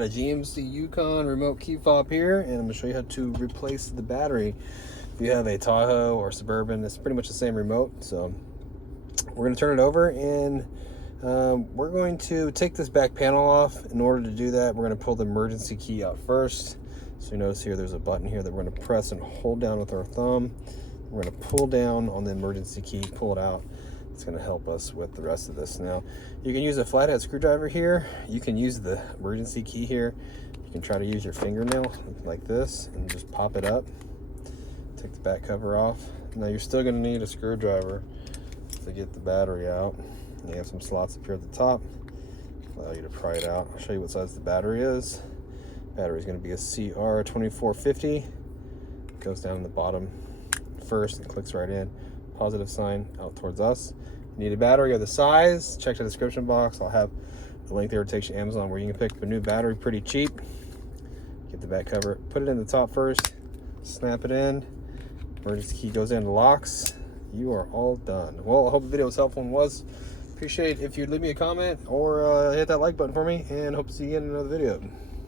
A GMC Yukon remote key fob here, and I'm going to show you how to replace the battery. If you have a Tahoe or Suburban, it's pretty much the same remote. So we're going to turn it over, and we're going to take this back panel off. In order to do that, we're going to pull the emergency key out first. So you notice here there's a button here that we're going to press and hold down with our thumb. We're going to pull down on the emergency key, pull it out. It's going to help us with the rest of this. Now, you can use a flathead screwdriver here. You can use the emergency key here. You can try to use your fingernail like this and just pop it up. Take the back cover off. Now, you're still going to need a screwdriver to get the battery out. You have some slots up here at the top. Allow you to pry it out. I'll show you what size the battery is. Battery is going to be a CR2450. It goes down in the bottom first and clicks right in. Positive sign out towards us. You need a battery of the size, check the description box. I'll have a link there that takes you to Amazon where you can pick up a new battery pretty cheap. Get the back cover, put it in the top first, snap it in. Emergency key goes in, locks. You are all done. Well, I hope the video was helpful and was. Appreciate if you'd leave me a comment or hit that like button for me, and hope to see you in another video.